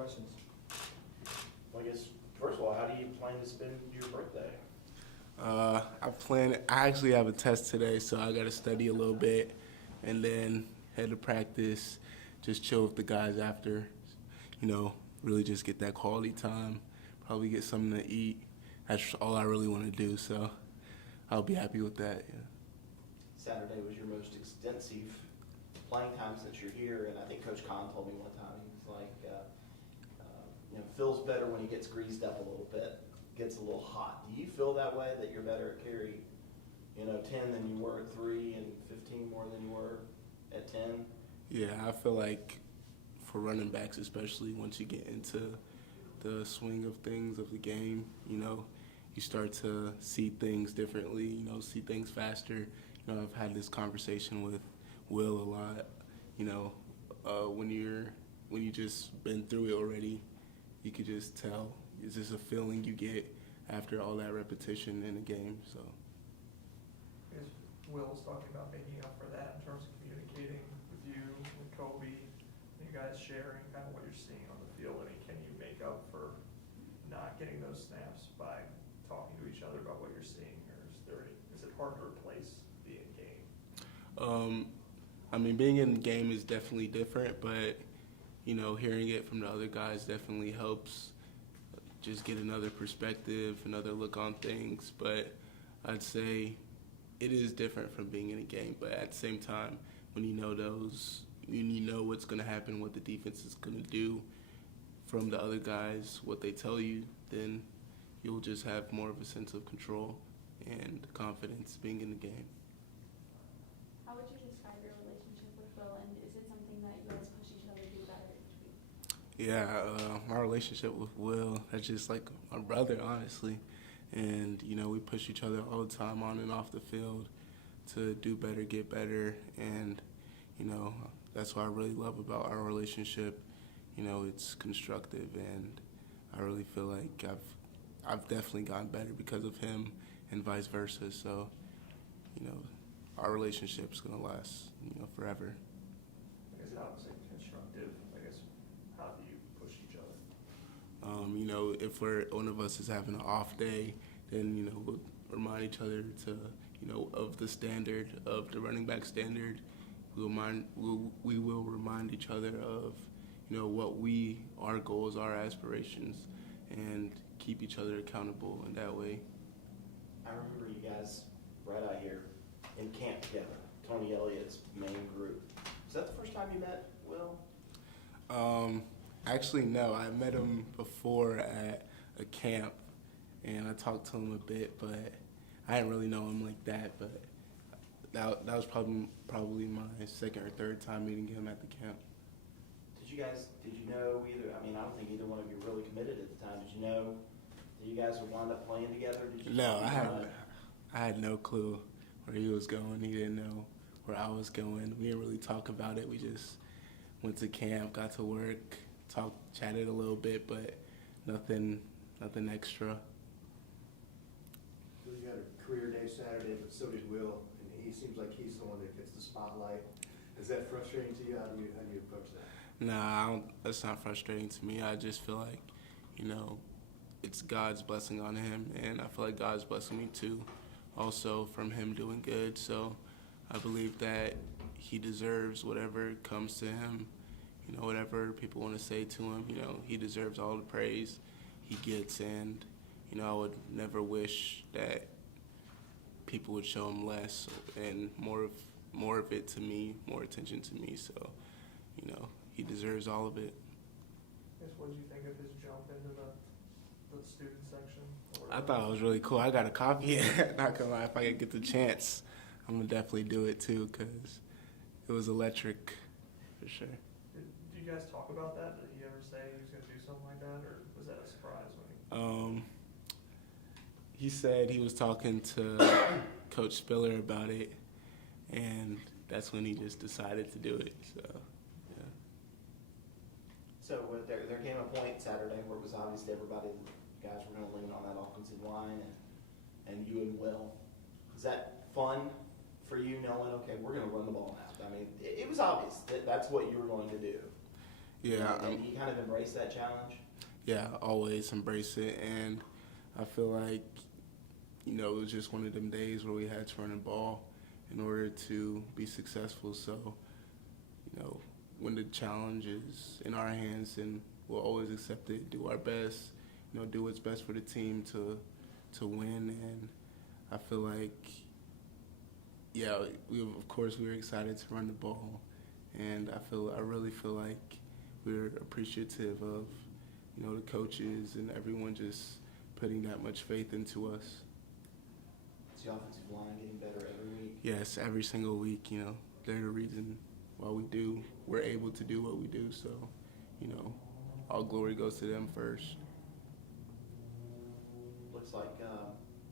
questions? Well, I guess, first of all, how do you plan to spend your birthday? I actually have a test today, so I got to study a little bit and then head to practice, just chill with the guys after, really just get that quality time, probably get something to eat. That's all I really want to do, so I'll be happy with that, yeah. Saturday was your most extensive playing time since you're here, and I think Coach Kahn told me one time, he was like, Phil's better when he gets greased up a little bit, gets a little hot. Do you feel that way, that you're better at carry, 10 than you were at 3 and 15 more than you were at 10? Yeah, I feel like for running backs especially, once you get into the swing of things of the game, you start to see things differently, see things faster. I've had this conversation with Will a lot, when you just been through it already, you could just tell. It's just a feeling you get after all that repetition in a game, so. Because Will's talking about making up for that in terms of communicating with you, with Kobe, you guys sharing kind of what you're seeing on the field. I mean, can you make up for not getting those snaps by talking to each other about what you're seeing, or is it hard to replace being in game? Being in the game is definitely different, but hearing it from the other guys definitely helps just get another perspective, another look on things. But I'd say it is different from being in a game, but at the same time, when you know what's going to happen, what the defense is going to do from the other guys, what they tell you, then you'll just have more of a sense of control and confidence being in the game. How would you describe your relationship with Will, and is it something that you guys push each other to do better each week? Yeah, my relationship with Will, that's just like my brother, honestly. And, we push each other all the time on and off the field to do better, get better. And, that's what I really love about our relationship. It's constructive, and I really feel like I've definitely gotten better because of him and vice versa. So, our relationship's going to last, forever. I guess how is it constructive? I guess how do you push each other? If one of us is having an off day, then, we'll remind each other to, of the standard, of the running back standard. We will remind each other of, what our goals, our aspirations, and keep each other accountable in that way. I remember you guys right out here in camp together, Tony Elliott's main group. Is that the first time you met Will? Actually, no. I met him before at a camp, and I talked to him a bit, but I didn't really know him like that. But that was probably my second or third time meeting him at the camp. Did you know either? I don't think either one of you really committed at the time. Did you know that you guys would wind up playing together? No, I had no clue where he was going. He didn't know where I was going. We didn't really talk about it. We just went to camp, got to work, chatted a little bit, but nothing extra. So you had a career day Saturday, but so did Will, and he seems like he's the one that gets the spotlight. Is that frustrating to you? How do you approach that? Nah, that's not frustrating to me. I just feel like, it's God's blessing on him, and I feel like God's blessing me too, also from him doing good. So I believe that he deserves whatever comes to him, whatever people want to say to him. He deserves all the praise he gets, and I would never wish that people would show him less and more of it to me, more attention to me. So, he deserves all of it. I guess what did you think of his jump into the student section? I thought it was really cool. I got to copy it. Not gonna lie, if I could get the chance, I'm gonna definitely do it too, because it was electric for sure. Did you guys talk about that? Did he ever say he was going to do something like that, or was that a surprise when he? He said he was talking to Coach Spiller about it, and that's when he just decided to do it. So, yeah. So there came a point Saturday where it was obvious to everybody that you guys were going to lean on that offensive line, and you and Will. Was that fun for you knowing, okay, we're going to run the ball now? It was obvious that that's what you were going to do. Yeah, And you kind of embrace that challenge? yeah, I always embrace it, and I feel like, you know, it was just one of them days where we had to run the ball in order to be successful. So, you know, when the challenge is in our hands, and we'll always accept it, do our best, you know, do what's best for the team to win. And I feel like, yeah, of course we were excited to run the ball, and I really feel like we're appreciative of, you know, the coaches and everyone just putting that much faith into us. Is the offensive line getting better every week? Yes, every single week, you know, they're the reason why we're able to do what we do. So, you know, all glory goes to them first. Looks like,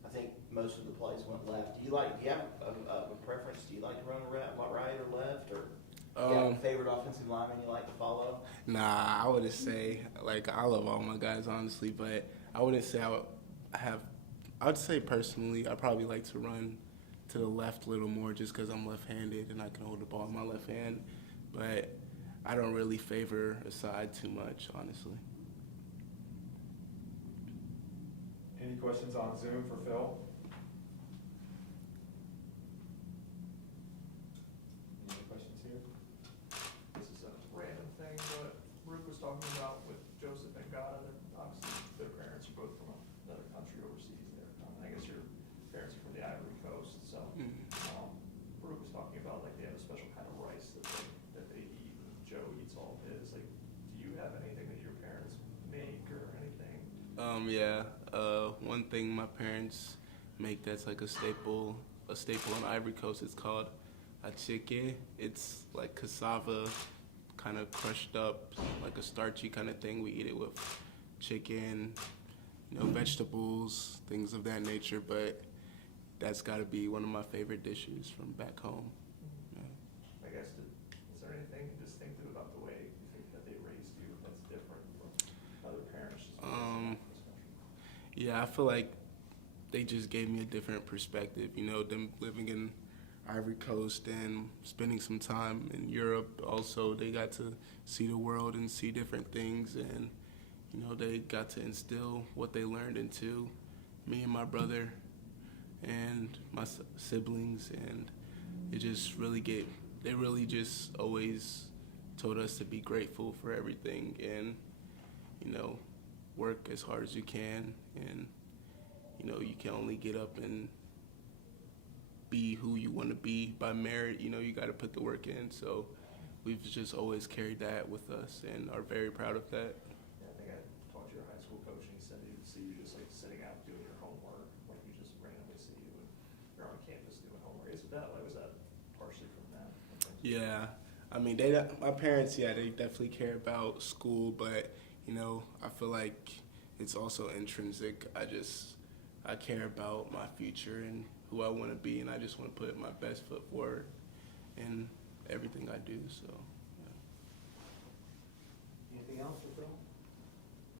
I think most of the plays went left. Do you have a preference? Do you like to run right or left, or do you have a favorite offensive lineman you like to follow? Nah, I wouldn't say, like, I love all my guys, honestly, but I wouldn't say I'd say personally, I probably like to run to the left a little more just because I'm left-handed and I can hold the ball in my left hand. But I don't really favor a side too much, honestly. Any questions on Zoom for Phil? Any questions here? This is a random thing, but Rook was talking about with Joseph and Gada, that obviously their parents are both from another country overseas there. I guess your parents are from the Ivory Coast, so, Rook was talking about like they have a special kind of rice that they eat, and Joe eats all of his. Like, do you have anything that your parents make or anything? Yeah. One thing my parents make that's like a staple on Ivory Coast is called achike. It's like cassava kind of crushed up, like a starchy kind of thing. We eat it with chicken, you know, vegetables, things of that nature, but that's got to be one of my favorite dishes from back home. Yeah. I guess, is there anything distinctive about the way you think that they raised you that's different from other parents? Yeah, I feel like they just gave me a different perspective. You know, them living in Ivory Coast and spending some time in Europe. Also, they got to see the world and see different things, and, you know, they got to instill what they learned into me and my brother and my siblings, and they really just always told us to be grateful for everything and, you know, work as hard as you can, and, you know, you can only get up and be who you want to be by merit. You know, you got to put the work in. So we've just always carried that with us and are very proud of that. Yeah, I think I talked to your high school coach, and he said he would see you just like sitting out doing your homework, like you just randomly see you and you're on campus doing homework. Was that partially from that? Yeah, I mean, my parents, yeah, they definitely care about school, but, you know, I feel like it's also intrinsic. I care about my future and who I want to be, and I just want to put my best foot forward in everything I do. So, yeah. Anything else for Phil?